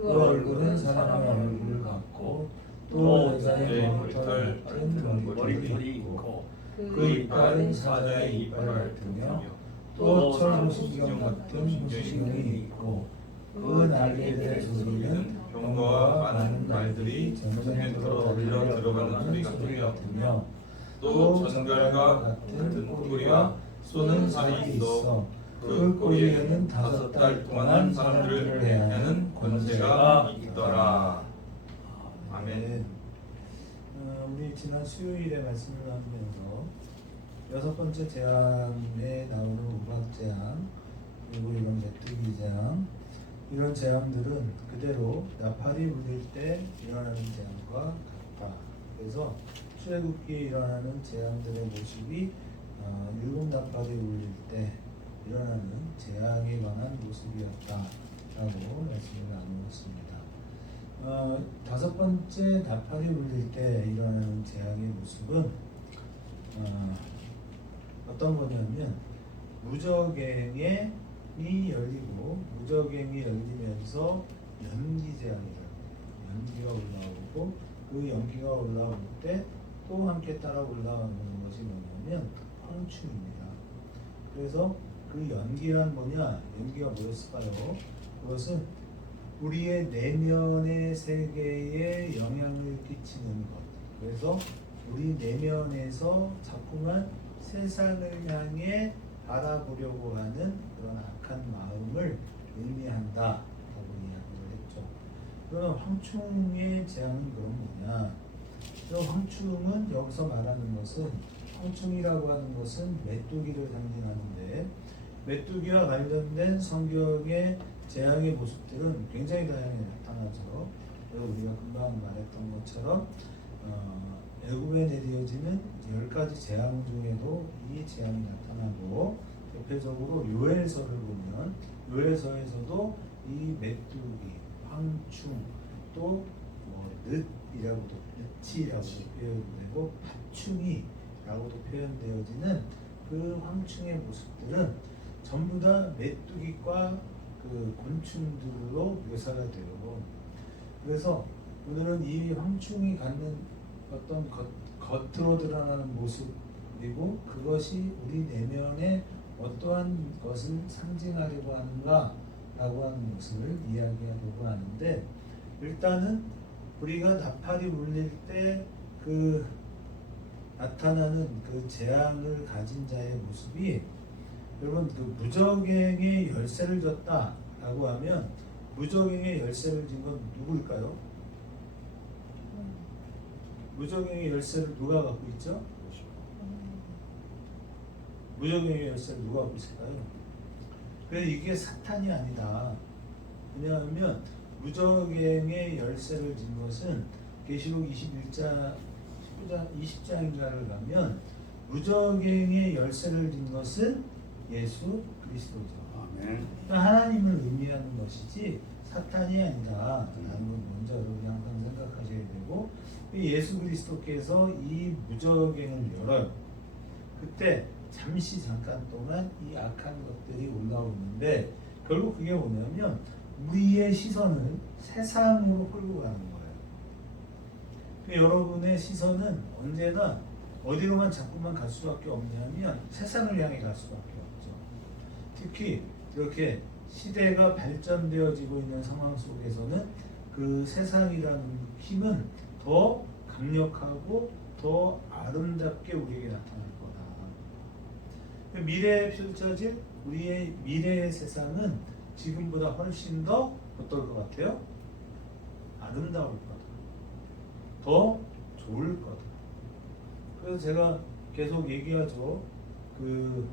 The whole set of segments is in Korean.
그 얼굴은 사람의 얼굴 같고 또 여자의 머리털 같은 머리털이 있고 그 이빨은 사자의 이빨 같으며 또 철무신경 같은 무신경이 있고 그 날개들의 소리는 병거와 많은 말들이 전쟁터로 밀려 들어가는 소리 같으며 또 전갈과 같은 꼬리와 쏘는 살이 있어 그 꼬리에는 5달 동안 사람들을 해하는 권세가 있더라. 아멘. 우리 지난 수요일에 말씀을 나누면서 6번째 재앙에 나오는 우박 재앙 그리고 이런 메뚜기 재앙 이런 재앙들은 그대로 나팔이 울릴 때 일어나는 재앙과 같다. 그래서 출애굽기에 일어나는 재앙들의 모습이 일곱 나팔이 울릴 때 일어나는 재앙에 관한 모습이었다라고 말씀을 나누었습니다. 5번째 나팔이 울릴 때 일어나는 재앙의 모습은 어떤 거냐면 무저갱이 열리고 무저갱이 열리면서 연기 재앙이라고 연기가 올라오고 그 연기가 올라올 때 또 함께 따라 올라오는 것이 뭐냐면 황충입니다. 그래서 그 연기란 뭐냐? 연기가 뭐였을까요? 그것은 우리의 내면의 세계에 영향을 끼치는 것. 그래서 우리 내면에서 자꾸만 세상을 향해 바라보려고 하는 그런 악한 마음을 의미한다 라고 이야기를 했죠. 그럼 황충의 재앙은 그럼 뭐냐? 그럼 황충은 여기서 말하는 것은 황충이라고 하는 것은 메뚜기를 상징하는데 메뚜기와 관련된 성경의 재앙의 모습들은 굉장히 다양하게 나타나죠. 그래서 우리가 금방 말했던 것처럼 애굽에 내려지는 10가지 재앙 중에도 이 재앙이 나타나고 대표적으로 요엘서를 보면 요엘서에서도 이 메뚜기, 황충, 또 늪이라고도 늪이라고도 표현되고 파충이라고도 표현되어지는 그 황충의 모습들은 전부 다 메뚜기과 그 곤충들로 묘사가 돼요. 그래서 오늘은 이 황충이 갖는 어떤 겉으로 드러나는 모습 그리고 그것이 우리 내면에 어떠한 것을 상징하려고 하는가라고 하는 것을 이야기하려고 하는데 일단은 우리가 나팔이 울릴 때 그 나타나는 그 재앙을 가진 자의 모습이 여러분 그 무저갱의 열쇠를 줬다라고 하면 무저갱의 열쇠를 진 건 누구일까요? 무저갱의 열쇠를 누가 갖고 있죠? 무저갱의 열쇠를 누가 갖고 있을까요? 그래서 이게 사탄이 아니다. 왜냐하면 무저갱의 열쇠를 진 것은 계시록 21장 20장인가를 가면 무저갱의 열쇠를 진 것은 예수 그리스도죠. 아멘. 그러니까 하나님을 의미하는 것이지 사탄이 아니다 라는 걸 먼저 여러분이 항상 생각하셔야 되고 예수 그리스도께서 이 무저갱을 열어요. 그때 잠깐 동안 이 악한 것들이 올라오는데 결국 그게 뭐냐면 우리의 시선을 세상으로 끌고 가는 거예요. 여러분의 시선은 언제나 어디로만 자꾸만 갈 수밖에 없냐면 세상을 향해 갈 수밖에 없죠. 특히 이렇게 시대가 발전되어지고 있는 상황 속에서는 그 세상이라는 힘은 더 강력하고 더 아름답게 우리에게 나타날 거다. 미래에 펼쳐질 우리의 미래의 세상은 지금보다 훨씬 더 어떨 것 같아요? 아름다울 거다. 더 좋을 거다. 그래서 제가 계속 얘기하죠. 그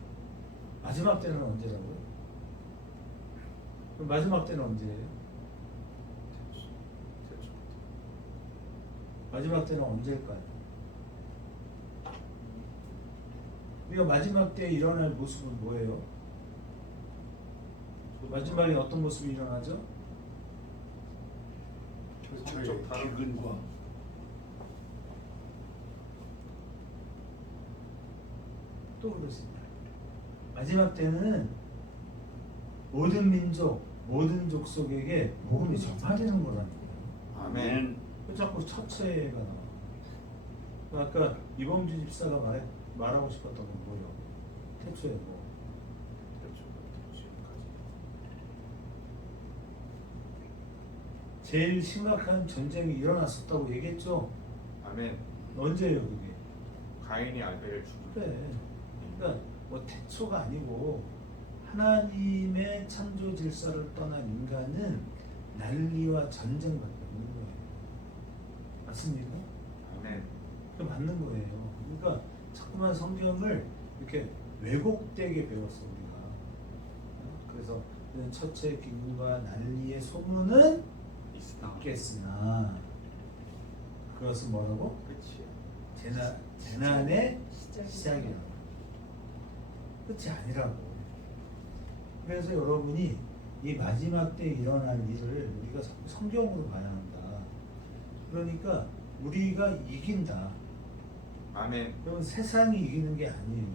마지막 때는 언제라고요? 마지막 때는 언제예요? 마지막 때는 언제일까요? 우리가 마지막 때 일어날 모습은 뭐예요? 마지막에 어떤 모습이 일어나죠? 성적 기근과 또 그렇습니다. 마지막 때는 모든 민족, 모든 족속에게 복음이 전파되는 거라는 거예요. 아멘. 왜 자꾸 첫째가 나와? 아까 이범주 집사가 말하고 싶었던 건 뭐예요? 태초에 뭐? 제일 심각한 전쟁이 일어났었다고 얘기했죠? 아멘. 언제예요 그게? 가인이 아벨을 죽인. 그래. 그러니까 뭐 태초가 아니고 하나님의 창조 질서를 떠난 인간은 난리와 전쟁밖에 없는 거예요. 맞습니까? 아멘. 그 맞는 거예요. 그러니까 자꾸만 성경을 이렇게 왜곡되게 배웠어 우리가. 그래서 첫째 기근과 난리의 소문은 있겠으나 그것은 뭐라고? 끝이야. 재난의 시작이라고. 끝이 아니라고. 그래서 여러분이 이 마지막 때 일어날 일을 우리가 자꾸 성경으로 봐야 한다. 그러니까 우리가 이긴다. 아멘. 그러면 세상이 이기는 게 아니에요.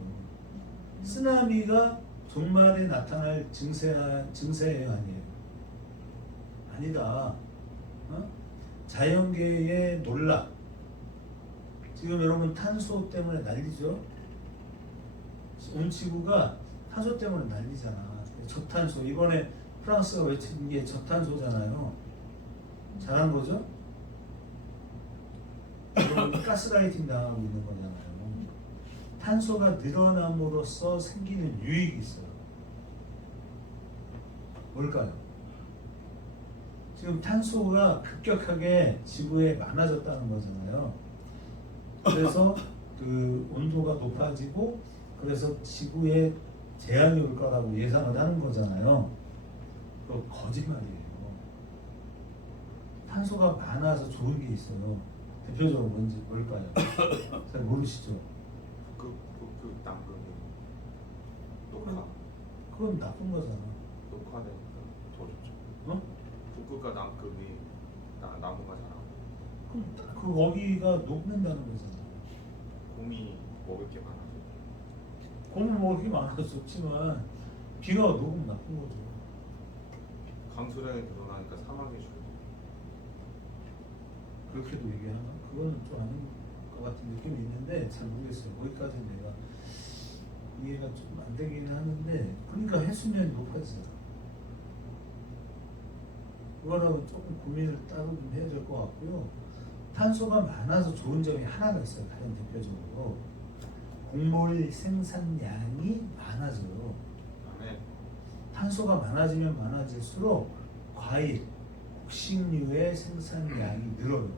쓰나미가 종말에 나타날 증세예요, 아니에요? 아니다. 자연계의 논란. 지금 여러분 탄소 때문에 난리죠. 온 지구가 탄소 때문에 난리잖아. 저탄소. 이번에 프랑스가 외친 게 저탄소잖아요. 잘한 거죠? 여러분 가스라이팅 당하고 있는 거잖아요. 탄소가 늘어남으로써 생기는 유익이 있어요. 뭘까요? 지금 탄소가 급격하게 지구에 많아졌다는 거잖아요. 그래서 그 온도가 높아지고 그래서 지구에 재앙이 올 거라고 예상을 하는 거잖아요. 그거 거짓말이에요. 탄소가 많아서 좋은 게 있어요. 대표적으로 뭘까요? 잘 모르시죠? 남극이 그건 나쁜 거잖아. 녹화되니까 더 좋죠. 어? 북극과 남극이 나무가 자라고 그럼 거기가 녹는다는 거잖아. 곰이 먹을 게 많아서. 곰을 먹을 게 많아서 좋지만 비가 녹으면 나쁜 거죠. 강수량이 늘어나니까 사막이 줄고. 그렇게도 얘기하나? 그거는 좀 아닌 것 같은 느낌이 있는데 잘 모르겠어요. 거기까지는 내가 이해가 좀 안 되기는 하는데 그러니까 해수면이 높아져요. 그거라고 조금 고민을 따로 좀 해야 될 것 같고요. 탄소가 많아서 좋은 점이 하나가 있어요. 다른 대표적으로 곡물 생산량이 많아져요. 아멘. 탄소가 많아지면 많아질수록 과일, 곡식류의 생산량이 늘어요.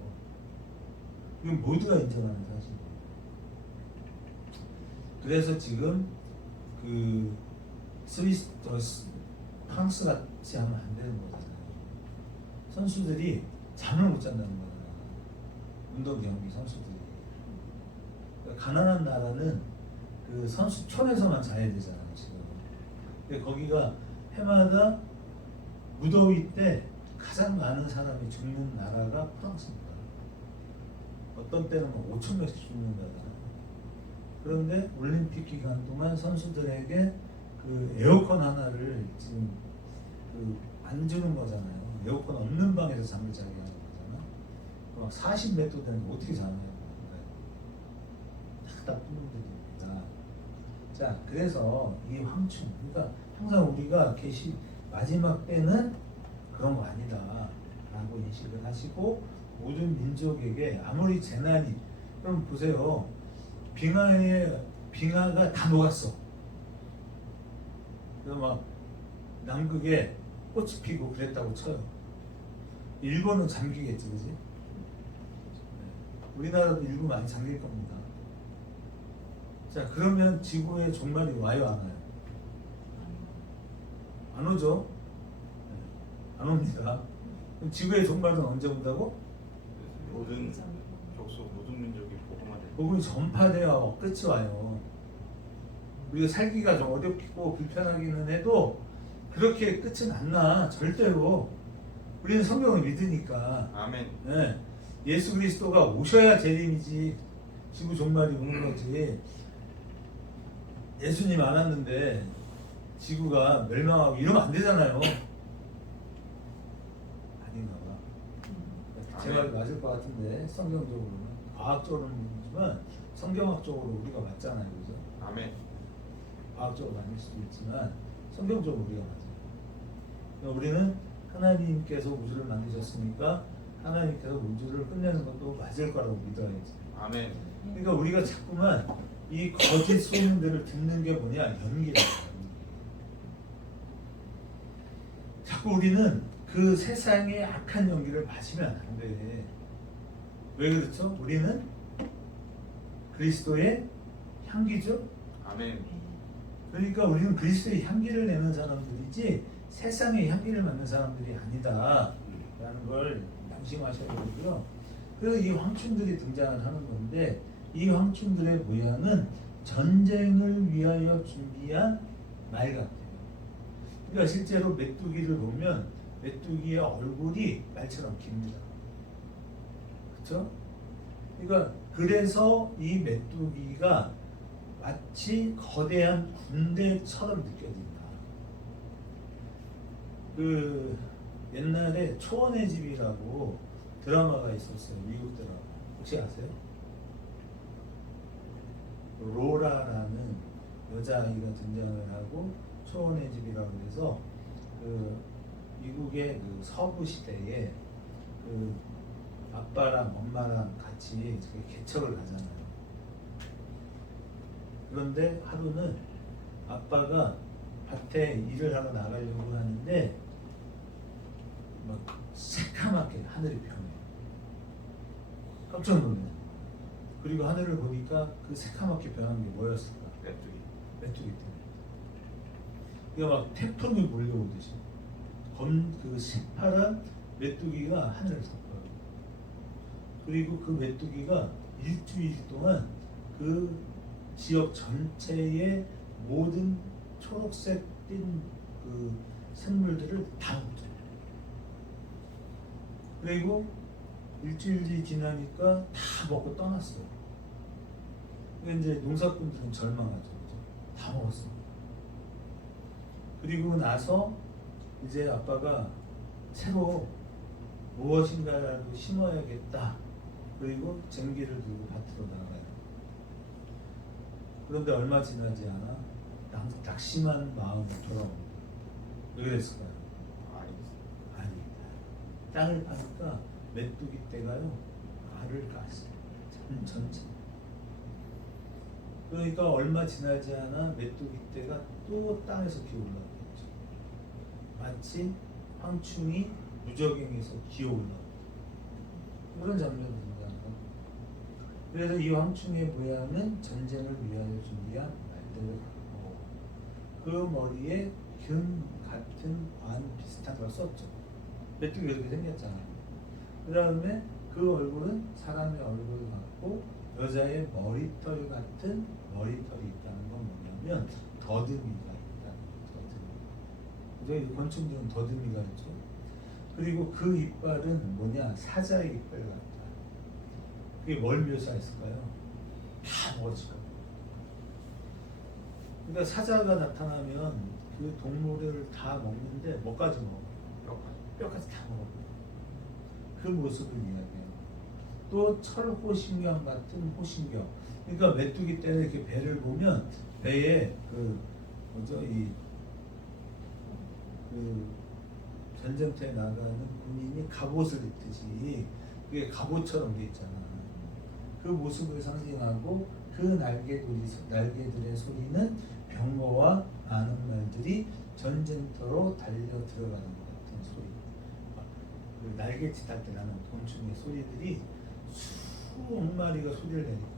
이건 모두가 인정하는 사실이에요. 그래서 지금 그 프랑스 같이 하면 안 되는 거잖아요. 선수들이 잠을 못 잔다는 거잖아요. 운동 경기 선수들이. 그러니까 가난한 나라는 그 선수촌에서만 자야 되잖아요. 지금. 근데 거기가 해마다 무더위 때 가장 많은 사람이 죽는 나라가 프랑스입니다. 어떤 때는 5천 명씩 죽는다잖아요. 그런데 올림픽 기간 동안 선수들에게 그 에어컨 하나를 지금 안 주는 거잖아요. 에어컨 없는 방에서 잠을 자게 하는 거잖아요. 막 40몇 도 되는데 어떻게 자나요? 다 나쁜 놈들입니다. 자, 그래서 이 황충, 그러니까 항상 우리가 계시 마지막 때는 그런 거 아니다 라고 인식을 하시고 모든 민족에게 아무리 재난이 그럼 보세요. 빙하가 다 녹았어. 그래서 막 남극에 꽃이 피고 그랬다고 쳐요. 일본은 잠기겠지, 그지? 네. 우리나라도 일부 많이 잠길 겁니다. 자, 그러면 지구에 종말이 와요, 안 와요? 안 오죠? 네. 안 옵니다. 그럼 지구의 종말은 언제 온다고? 모든 족속 모든 민족이 복음화 될 복음이 전파되어 끝이 와요. 우리가 살기가 좀 어렵고 불편하기는 해도 그렇게 끝은 안 나. 절대로. 우리는 성경을 믿으니까. 아멘. 네. 예수 그리스도가 오셔야 재림이지 지구 종말이 오는 거지. 예수님 안 왔는데 지구가 멸망하고 이러면 안 되잖아요. 제 말이 맞을 것 같은데 성경적으로는 과학적으로는 모르지만 성경학적으로 우리가 맞잖아요, 그죠? 아멘. 과학적으로 아닐 수도 있지만 성경적으로 우리가 맞아요. 그러니까 우리는 하나님께서 우주를 만드셨으니까 하나님께서 우주를 끝내는 것도 맞을 거라고 믿어야지. 아멘. 그러니까 우리가 자꾸만 이 거짓 소문들을 듣는 게 뭐냐? 연기다. 자꾸 우리는 그 세상의 악한 연기를 마시면 안 돼. 왜 그렇죠? 우리는 그리스도의 향기죠. 아멘. 그러니까 우리는 그리스도의 향기를 내는 사람들이지 세상의 향기를 맡는 사람들이 아니다 라는 걸 명심하셔야 되고요. 그래서 이 황충들이 등장을 하는 건데 이 황충들의 모양은 전쟁을 위하여 준비한 말 같아요. 그러니까 실제로 메뚜기를 보면 메뚜기의 얼굴이 말처럼 깁니다. 그렇죠? 그러니까 그래서 이 메뚜기가 마치 거대한 군대처럼 느껴진다. 그 옛날에 초원의 집이라고 드라마가 있었어요. 미국 드라마. 혹시 아세요? 로라라는 여자아이가 등장을 하고 초원의 집이라고 해서 그 미국의 그 서부 시대에 그 아빠랑 엄마랑 같이 개척을 하잖아요. 그런데 하루는 아빠가 밭에 일을 하러 나가려고 하는데 막 새카맣게 하늘이 변해요. 깜짝 놀라요. 그리고 하늘을 보니까 그 새카맣게 변한 게 뭐였을까? 메뚜기. 메뚜기 때문에. 그러니까 막 태풍이 몰려오듯이 그 새파란 메뚜기가 하늘을 덮어요. 그리고 그 메뚜기가 일주일 동안 그 지역 전체의 모든 초록색 띤 그 생물들을 다 먹죠. 그리고 일주일이 지나니까 다 먹고 떠났어요. 그러니까 이제 농사꾼들은 절망하죠. 그죠? 다 먹었어. 그리고 나서 이제 아빠가 새로 무엇인가라도 심어야겠다. 그리고 쟁기를 들고 밭으로 나가요. 그런데 얼마 지나지 않아 낙심한 마음으로 돌아옵니다. 왜 그랬을까요? 아니다. 땅을 파니까 메뚜기 떼가요 알을 깠어요. 전체. 그러니까 얼마 지나지 않아 메뚜기 떼가 또 땅에서 기어 올라오겠죠. 마치 황충이 무적행에서 기어 올라오고 그런 장면이 등장합니다. 그래서 이 황충의 모양은 전쟁을 위하여 준비한 말들을 갖고 그 머리에 균 같은 관 비슷한 걸 썼죠. 메뚜기가 이렇게 생겼잖아요. 그 다음에 그 얼굴은 사람의 얼굴 같고 여자의 머리털 같은 머리털이 있다는 건 뭐냐면 더듬이가 있다는 거죠. 그래서 곤충들은 더듬이가 있죠. 그리고 그 이빨은 뭐냐? 사자의 이빨 같다. 그게 뭘 묘사했을까요? 다 먹었을 거예요. 그러니까 사자가 나타나면 그 동물을 다 먹는데 뭐까지 먹어요? 뼈까지 다 먹어요. 그 모습을 이야기해요. 또 철호신경 같은 호신경. 그러니까 메뚜기 때는 이렇게 배를 보면 배에 그 뭐죠? 그 전쟁터에 나가는 군인이 갑옷을 입듯이 그게 갑옷처럼 돼 있잖아. 그 모습을 상징하고 그 날개들의 소리는 병거와 많은 말들이 전쟁터로 달려 들어가는 것 같은 소리. 그 날개짓 할 때 나는 곤충의 소리들이 수억 마리가 소리를 내니까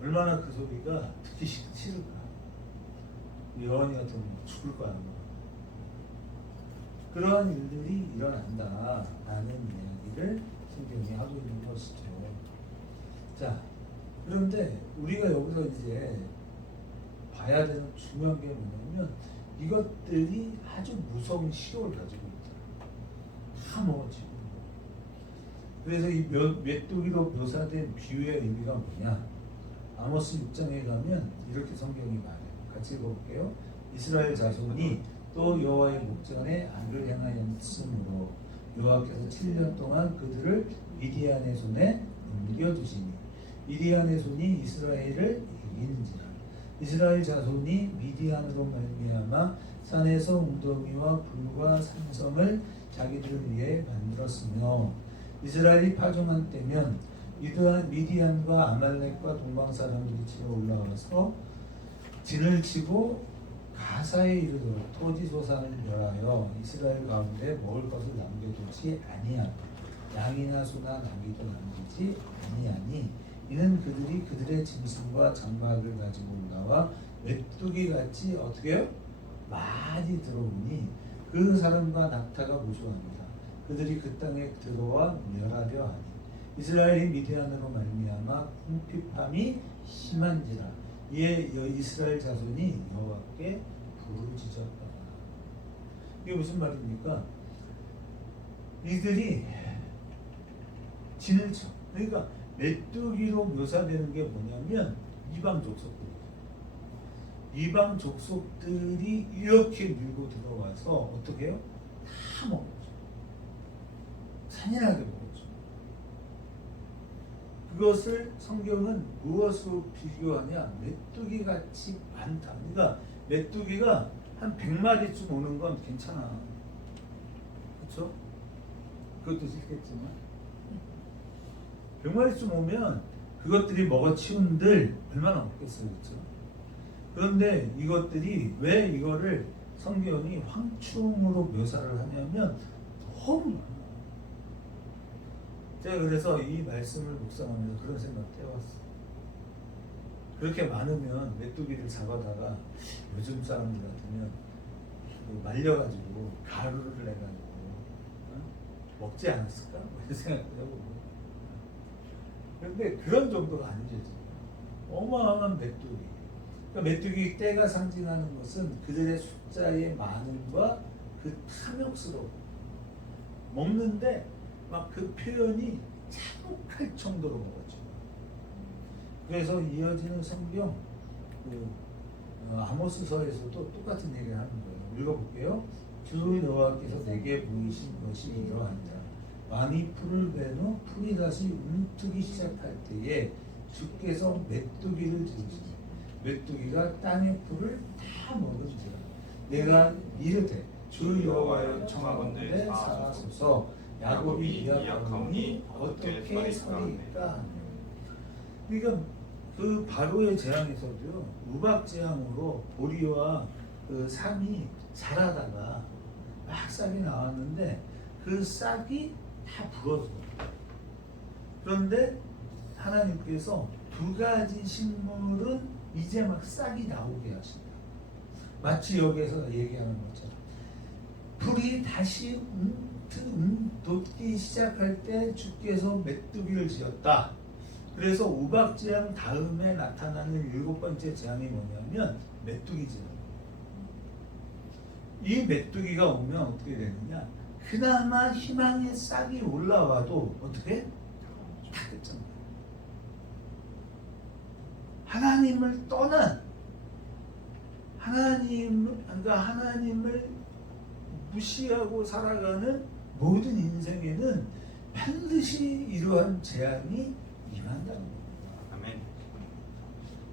얼마나 그 소리가 듣기 싫을까. 여원이 같으면 죽을 거야. 그러한 일들이 일어난다라는 이야기를 성경이 하고 있는 것이죠. 자, 그런데 우리가 여기서 이제 봐야 되는 중요한 게 뭐냐면 이것들이 아주 무서운 시효를 가지고 있다. 다 먹어지고. 그래서 이 메뚜기로 묘사된 비유의 의미가 뭐냐? 아모스 6장에 가면 이렇게 성경이 말해요. 같이 읽어볼게요. 이스라엘 자손이 또 여호와의 목전에 악을 행하였으므로 여호와께서 7년 동안 그들을 미디안의 손에 넘겨주시니 미디안의 손이 이스라엘을 이기는지라. 이스라엘 자손이 미디안으로 말미암아 산에서 웅덩이와 불과 산성을 자기들을 위해 만들었으며 이스라엘이 파종한 때면 미디안과 아말렉과 동방 사람들이 치러 올라와서 진을 치고 가사에 이르러 토지 소산을 멸하여 이스라엘 가운데 먹을 것을 남겨두지 아니하고 양이나 소나 나귀도 남기지 아니하니 이는 그들이 그들의 짐승과 장막을 가지고 올라와 메뚜기 같이 어떻게 해요? 많이 들어오니 그 사람과 낙타가 무수합니다. 그들이 그 땅에 들어와 멸하려 하니 이스라엘이 미디안으로 말미암아 궁핍함이 심한지라. 이에 이스라엘 자손이 여호와께 부르짖었다. 이게 무슨 말입니까? 이들이 진을 쳐. 그러니까 메뚜기로 묘사되는 게 뭐냐면 이방 족속들이죠. 이방 족속들이 이렇게 밀고 들어와서 어떻게 해요? 다 먹었죠. 잔인하게 먹었죠. 그것을 성경은 무엇으로 비교하냐? 메뚜기 같이 많다. 그러니까 메뚜기가 한 100마리쯤 오는 건 괜찮아. 그렇죠? 그것도 싫겠지만 100마리쯤 오면 그것들이 먹어치운들 얼마나 먹겠어요. 그렇죠? 그런데 이것들이 왜 이거를 성경이 황충으로 묘사를 하냐면 너무 많아. 제가 그래서 이 말씀을 묵상하면서 그런 생각 해왔어. 그렇게 많으면 메뚜기를 잡아다가 요즘 사람들 같으면 말려가지고 가루를 내가지고 먹지 않았을까? 이런 생각도 해보고. 그런데 그런 정도가 아니죠. 어마어마한 메뚜기. 그러니까 메뚜기 떼가 상징하는 것은 그들의 숫자의 많음과 그 탐욕스러움. 먹는데 막 그 표현이 참혹할 정도로 먹었죠. 그래서 이어지는 성경 아모스서에서도 똑같은 얘기를 하는 거예요. 읽어볼게요. 주 여호와께서 내게 보이신 것이 이러하니라. 왕이 풀을 벤 후 풀이 다시 움트기 시작할 때에 주께서 메뚜기를 지으시니 메뚜기가 땅의 풀을 다 먹은지라. 내가 이르되 주 여호와여 청하건대 살아소서. 야곱이 이약하오니 어떻게 서리까? 그러니까 그 바로의 재앙에서도요, 우박 재앙으로 보리와 그 쌈이 자라다가 막 싹이 나왔는데 그 싹이 다 부러져요. 그런데 하나님께서 두 가지 식물은 이제 막 싹이 나오게 하신다. 마치 여기에서 얘기하는 것처럼 풀이 다시 돋기 시작할 때 주께서 메뚜기를 지었다. 그래서 우박재앙 다음에 나타나는 7번째 재앙이 뭐냐면 메뚜기 재앙. 이 메뚜기가 오면 어떻게 되느냐? 그나마 희망의 싹이 올라와도 어떻게? 다 끝장나요. 하나님을 떠난 하나님을 무시하고 살아가는 모든 인생에는 반드시 이러한 재앙이 임한다는 겁니다. 아멘.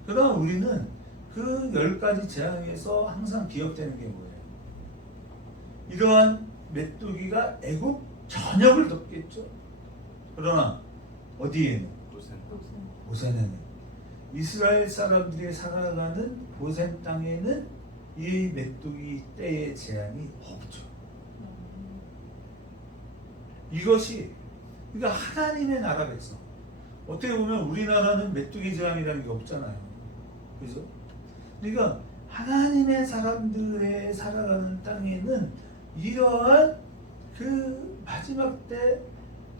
그러나 우리는 그 10가지 재앙에서 항상 기억되는 게 뭐예요? 이러한 메뚜기가 애굽 전역을 덮겠죠. 그러나 어디에는? 고센에는 이스라엘 사람들이 살아가는 고센 땅에는 이 메뚜기 때의 재앙이 없죠. 이것이 그러니까 하나님의 나라 백성. 어떻게 보면 우리나라는 메뚜기 재앙이라는 게 없잖아요. 그죠? 그러니까 하나님의 사람들의 살아가는 땅에는 이러한 그 마지막 때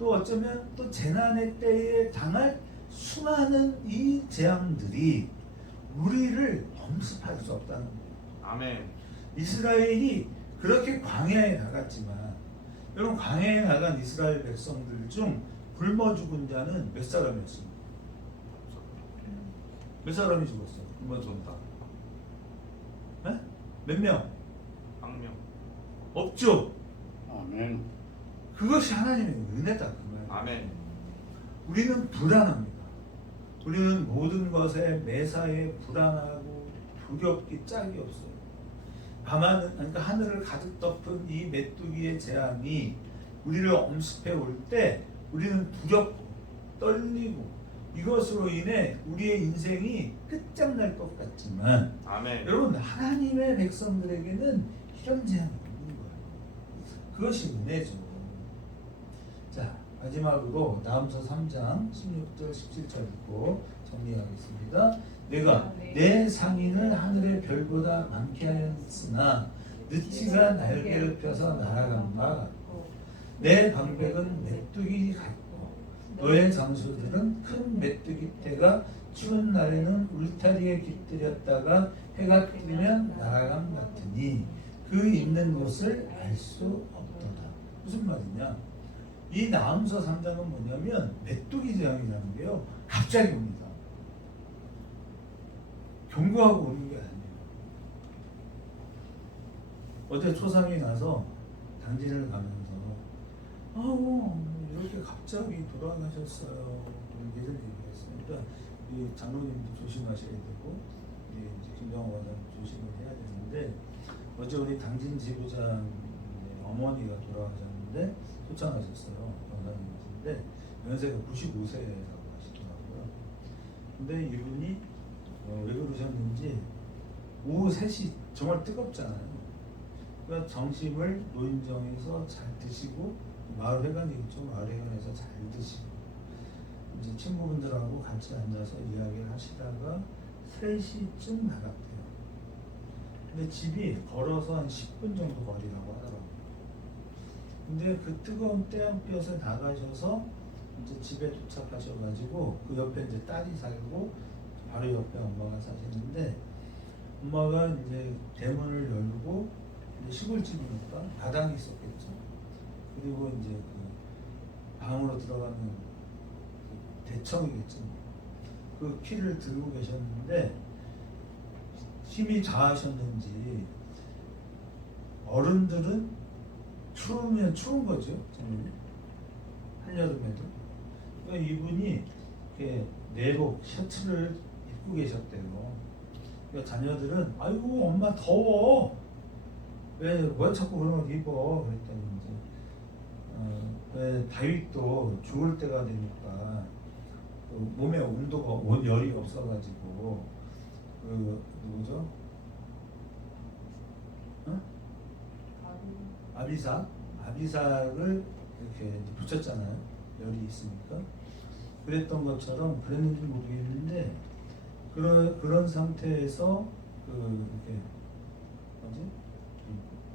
또 어쩌면 또 재난의 때에 당할 수많은 이 재앙들이 우리를 엄습할 수 없다는 거예요. 아멘. 이스라엘이 그렇게 광야에 나갔지만 여러분 광야에 나간 이스라엘 백성들 중 굶어 죽은 자는 몇 사람이었습니까? 몇 사람이 죽었어요? 굶어 죽었다. 네? 몇 명? 한 명. 없죠. 아멘. 그것이 하나님의 은혜다 그 말이에요. 아멘. 우리는 불안합니다. 우리는 모든 것에 매사에 불안하고 두렵기 짝이 없어요. 그러니까 하늘을 가득 덮은 이 메뚜기의 재앙이 우리를 엄습해 올 때 우리는 두렵고 떨리고 이것으로 인해 우리의 인생이 끝장날 것 같지만 아멘. 여러분 하나님의 백성들에게는 이런 재앙이 없는 거예요. 그것이 은혜죠. 자 마지막으로 나음서 3장 16절 17절 읽고 정리하겠습니다. 내가 내 상인을 하늘의 별보다 많게 하였으나 느치가 날개를 펴서 날아간 바 같고 내 방백은 메뚜기 같고 너의 장수들은 큰 메뚜기 떼가 추운 날에는 울타리에 깃들였다가 해가 뜨면 날아감 같으니 그 있는 곳을 알 수 없도다. 무슨 말이냐? 이 나음서 3장은 뭐냐면 메뚜기 재앙이라는 게요 갑자기 옵니다. 경고하고 오는 게 아니에요. 어제 초상이 나서 당진을 가면서 이렇게 갑자기 돌아가셨어요. 이런 얘기를 얘기했습니다. 이 장로님도 조심하셔야 되고 이제 김정호 원장 조심을 해야 되는데 어제 우리 당진 지부장 어머니가 돌아가셨는데 초청하셨어요. 영상님이신데 연세가 95세라고 하시더라고요. 근데 이분이 왜 그러셨는지 오후 3시 정말 뜨겁잖아요. 그러니까 점심을 노인정에서 잘 드시고 마을회관이 있죠. 마을회관에서 잘 드시고 이제 친구분들하고 같이 앉아서 이야기를 하시다가 3시쯤 나갔대요. 근데 집이 걸어서 한 10분 정도 거리라고 하더라고요. 근데 그 뜨거운 태양볕에 나가셔서 이제 집에 도착하셔가지고 그 옆에 이제 딸이 살고 바로 옆에 엄마가 사시는데 엄마가 이제 대문을 열고 이제 시골집이니까 마당이 있었겠죠. 그리고 이제 그 방으로 들어가는 그 대청이겠죠. 그 키를 들고 계셨는데 힘이 다하셨는지 어른들은 추우면 추운 거죠. 한여름에도. 그러니까 이분이 이렇게 내복 셔츠를 입고 계셨대요. 그러니까 자녀들은 아이고 엄마 더워. 왜 자꾸 그런 걸 입어? 그랬더니 이제 왜 다윗도 죽을 때가 되니까 몸에 온도가 열이 없어가지고 그 누구죠? 아비삭을 이렇게 붙였잖아요. 열이 있으니까. 그랬던 것처럼 그랬는지 모르겠는데 그런 상태에서 이렇게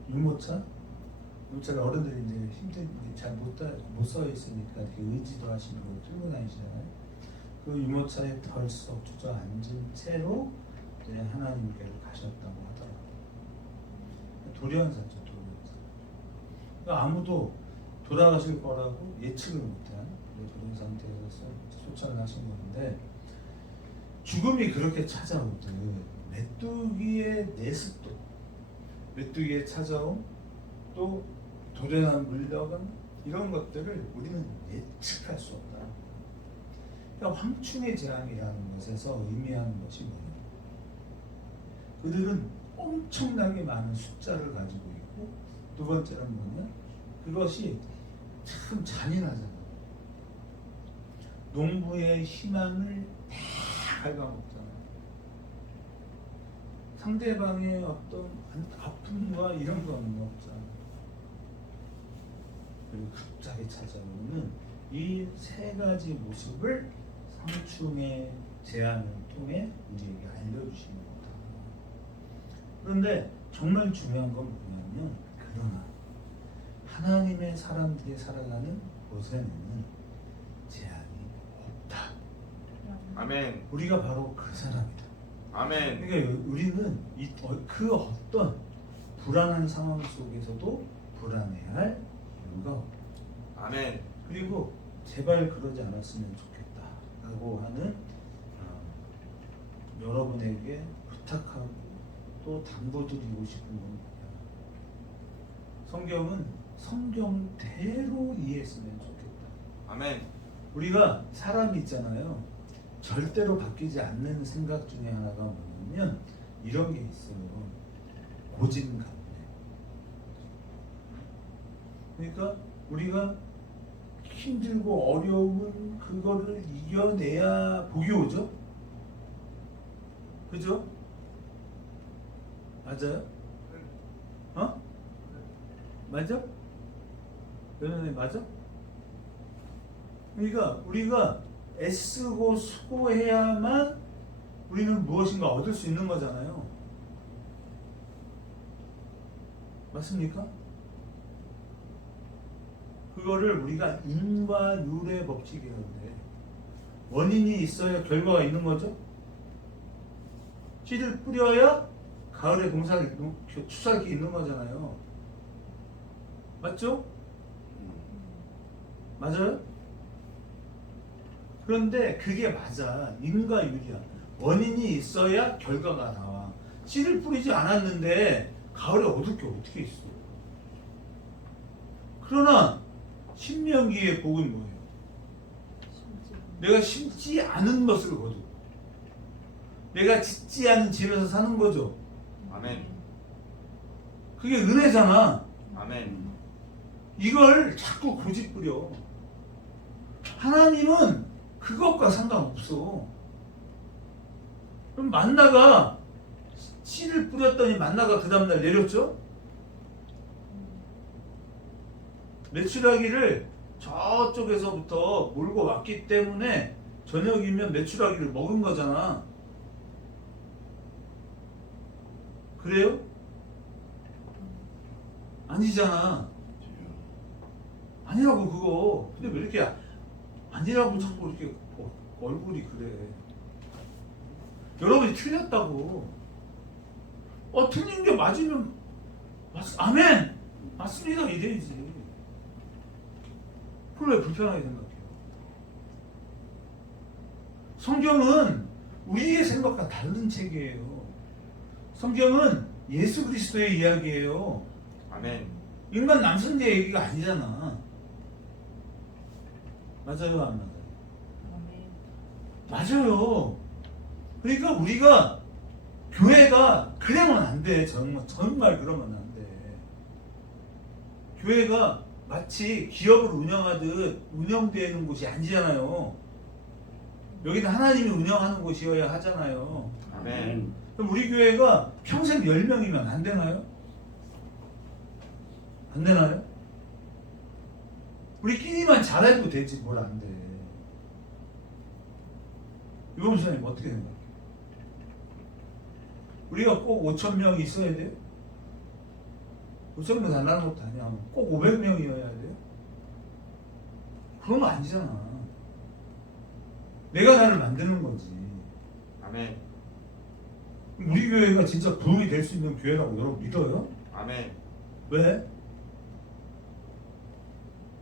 유모차를 어른들이 이제 힘들게 잘 못 써 있으니까 이렇게 의지도 하시고 끌고 다니시잖아요. 그 유모차에 덜썩 주저앉은 채로 이제 하나님께로 가셨다고 하더라고요. 돌연사죠, 돌연사. 그러니까 아무도 돌아가실 거라고 예측을 못한 그런 상태에서 소천을 하신 건데 죽음이 그렇게 찾아오듯 메뚜기의 내습도 메뚜기의 찾아옴 또 도련한 물려감 이런 것들을 우리는 예측할 수 없다. 그러니까 황충의 재앙이라는 것에서 의미하는 것이 뭐냐? 그들은 엄청나게 많은 숫자를 가지고 있고 두 번째는 뭐냐? 그것이 참 잔인하잖아요. 농부의 희망을 다 갉아먹잖아요. 상대방의 어떤 아픔과 이런 건 없잖아요. 그리고 갑자기 찾아오는 이 세 가지 모습을 상충의 제안을 통해 우리에게 알려주시는 거다. 그런데 정말 중요한 건 뭐냐면 그러나 하나님의 사람들이 살아가는 곳에는 제한이 없다. 아멘. 우리가 바로 그 사람이다. 아멘. 그러니까 우리는 그 어떤 불안한 상황 속에서도 불안해할 이유가 없다. 아멘. 그리고 제발 그러지 않았으면 좋겠다라고 하는 여러분에게 부탁하고 또 당부드리고 싶은 겁니다. 성경은 성경대로 이해했으면 좋겠다. 아멘. 우리가 사람이 있잖아요. 절대로 바뀌지 않는 생각 중에 하나가 뭐냐면 이런 게 있어요. 고진감래. 그러니까 우리가 힘들고 어려운 그거를 이겨내야 복이 오죠? 그죠? 맞아요? 어? 맞아? 연연해 맞아? 그러니까 우리가 애쓰고 수고해야만 우리는 무엇인가 얻을 수 있는 거잖아요. 맞습니까? 그거를 우리가 인과율의 법칙이라는데 원인이 있어야 결과가 있는 거죠. 씨를 뿌려야 가을에 추수할 게 있는 거잖아요. 맞죠? 맞아요? 그런데 그게 맞아. 인과율이야. 원인이 있어야 결과가 나와. 씨를 뿌리지 않았는데 가을에 얻을 게 어떻게 있어? 그러나 신명기의 복은 뭐예요? 내가 심지 않은 것을 거두고 내가 짓지 않은 집에서 사는 거죠. 아멘. 그게 은혜잖아. 아멘. 이걸 자꾸 고집부려. 하나님은 그것과 상관없어. 그럼 만나가 씨를 뿌렸더니 만나가 그 다음날 내렸죠? 메추라기를 저쪽에서부터 몰고 왔기 때문에 저녁이면 메추라기를 먹은 거잖아. 그래요? 아니잖아. 아니라고 그거. 근데 왜 이렇게 아니라고 자꾸 이렇게 얼굴이 그래. 여러분이 틀렸다고. 틀린 게 맞으면 아멘! 맞습니다 이래야지. 그걸 왜 불편하게 생각해요? 성경은 우리의 생각과 다른 책이에요. 성경은 예수 그리스도의 이야기예요. 아멘. 인간 남선제 얘기가 아니잖아. 맞아요, 안 맞아요? 맞아요. 그러니까 우리가 교회가 그러면 안 돼. 정말 그러면 안 돼. 교회가 마치 기업을 운영하듯 운영되는 곳이 아니잖아요. 여기는 하나님이 운영하는 곳이어야 하잖아요. 아멘. 그럼 우리 교회가 평생 10명이면 안 되나요? 안 되나요? 우리끼리만 잘해도 되지 뭘 안 돼. 유범 선생님 어떻게 생각해요? 우리가 꼭 5,000명이 있어야 돼요? 5,000명 달라는 것도 아니야. 꼭 500명이어야 돼요? 그런 거 아니잖아. 내가 나를 만드는 거지. 아멘. 우리 교회가 진짜 부흥이 될 수 있는 교회라고 여러분 믿어요? 아멘. 왜?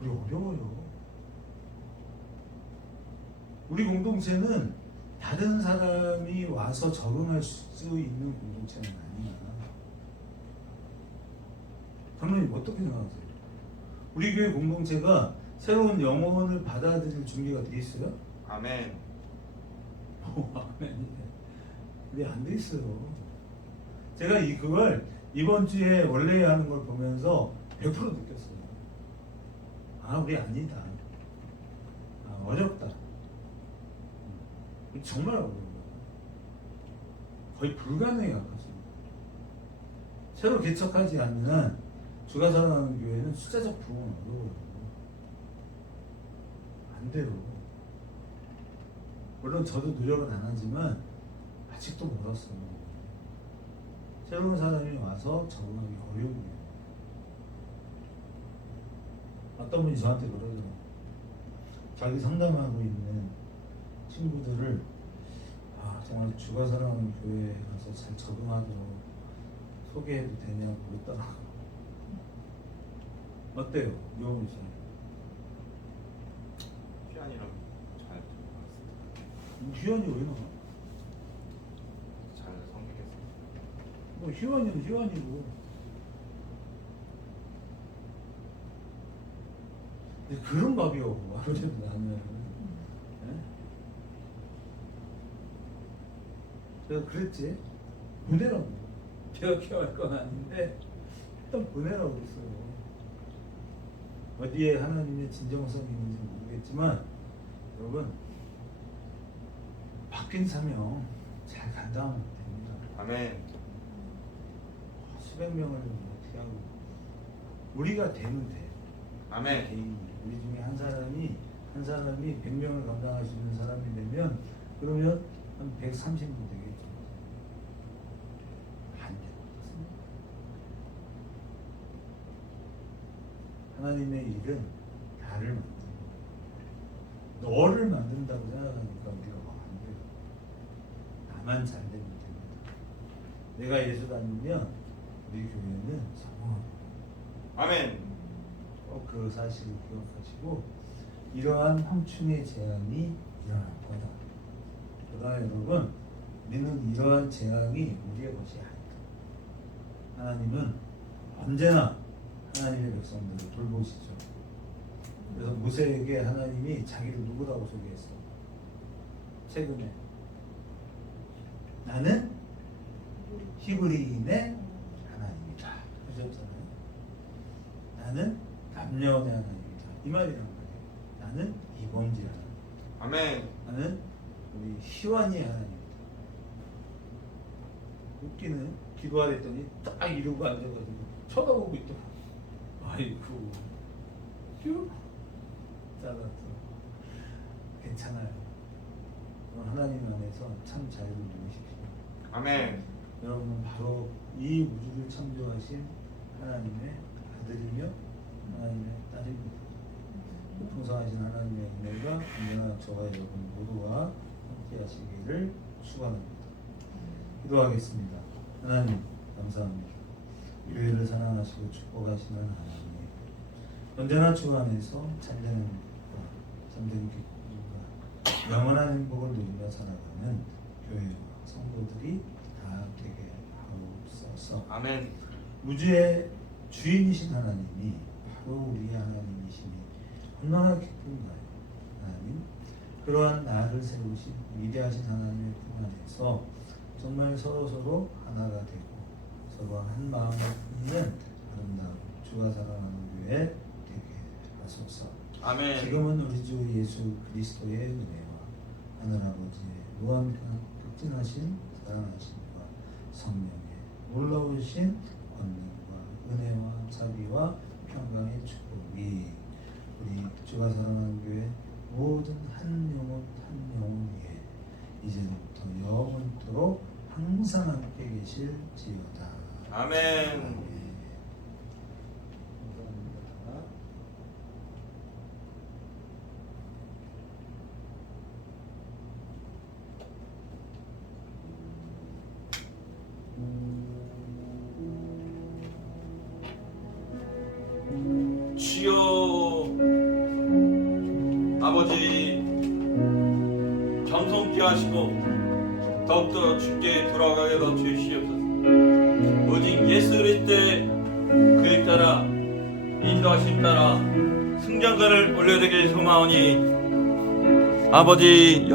우리 어려워요. 우리 공동체는 다른 사람이 와서 적응할 수 있는 공동체는 아니야. 장로님 어떻게 생각하세요? 우리 교회 공동체가 새로운 영혼을 받아들일 준비가 돼 있어요? 아멘. 아멘이네. 근데 안 돼 있어요. 제가 그걸 이번 주에 원래 하는 걸 보면서 100% 느꼈어요. 우리 아니다. 어렵다. 정말 어려워요. 거의 불가능에 가깝습니다. 새로 개척하지 않는 주가 살아나는 교회는 숫자적 부흥은 어려워요. 안 돼요. 물론 저도 노력은 안 하지만 아직도 멀었어요. 새로운 사람이 와서 적응하기 어려운 거예요. 어떤 분이 저한테 그러더라고요. 자기 상담하고 있는 친구들을 정말 주가 사랑하는 교회에 가서 잘 적응하도록 소개해도 되냐고 그랬더라고요. 어때요? 유원우 씨? 휴안이랑 잘 들어갔습니다. 휴원이 왜 나와? 잘 성격했습니다. 뭐 휴원이는 휴원이고 그런 밥이요. 아버지도 나는. 제가 그랬지. 보내라고. 제가 케어할 건 아닌데 일단 보내라고 그랬어요. 어디에 하나님의 진정성이 있는지 모르겠지만 여러분 바뀐 사명 잘 감당하면 됩니다. 아멘. 수백 명을 어떻게 하고 우리가 되면 돼. 아멘. 개인이 우리 중에 한 사람이 100명을 감당할 수 있는 사람이 되면 그러면 한 130명 되겠죠. 안 되거든요. 하나님의 일은 나를 만드는 거예요. 너를 만든다고 생각하니까 우리가 안 돼요. 나만 잘 되면 됩니다. 내가 예수 닮으면 우리 교회는 성공합니다. 아멘. 그 사실을 기억하시고 이러한 황충의 재앙이 일어날 거다. 그러나 여러분 우리는 이러한 재앙이 우리의 것이 아니다. 하나님은 언제나 하나님의 백성들을 돌보시죠. 그래서 모세에게 하나님이 자기를 누구라고 소개했어? 최근에 나는 히브리인의 하나님이다 하셨잖아요. 나는 남녀의 하나님이다 이 말이란 말이에요. 나는 이범지의 하나님, 아멘. 나는 우리 희완이의 하나님이다. 웃기는 기도하랬더니 딱 이러고 앉아가지고 쳐다보고 있더라. 아이고 쭉 잘랐어. 괜찮아요. 하나님 안에서 참 자유를 누리십시오. 아멘. 여러분은 바로 이 우주를 창조하신 하나님의 아들이며 하나님의 딸입니다. 풍성하신 하나님의 은혜가 언제나 저와 여러분 모두와 함께 하시기를 축원합니다. 기도하겠습니다. 하나님 감사합니다. 교회를 사랑하시고 축복하시는 하나님, 언제나 주 안에서 참되는 행복과 참된 기쁨과 영원한 행복을 누리며 살아가는 교회와 성도들이 다 되게 하옵소서. 아멘. 우주의 주인이신 하나님이 바로 우리의 하나님이시니 얼마나 기쁜가요. 하나님, 그러한 나를 세우신 위대하신 하나님의 품 안에서 정말 서로 하나가 되고 서로 한 마음을 품는 아름다운 주가 사랑하는 교회 되게 하소서. 아멘. 지금은 우리 주 예수 그리스도의 은혜와 하늘아버지의 무한 극진하신 사랑하심과 성령의 놀라우신 권능과 은혜와 자비와 평강의 축복이 우리 주가 사랑하는 교회 모든 한 영혼 위에 이제부터 영원토록 항상 함께 계실지어다. 아멘. 감사합니다. 주여 아버지 정성케 하시고 더욱더 주께 돌아가게 더 주시옵소서. 오직 예수 그리스도의 그에 따라 인도하심 따라 승전가를 올려드리길 소망하오니 아버지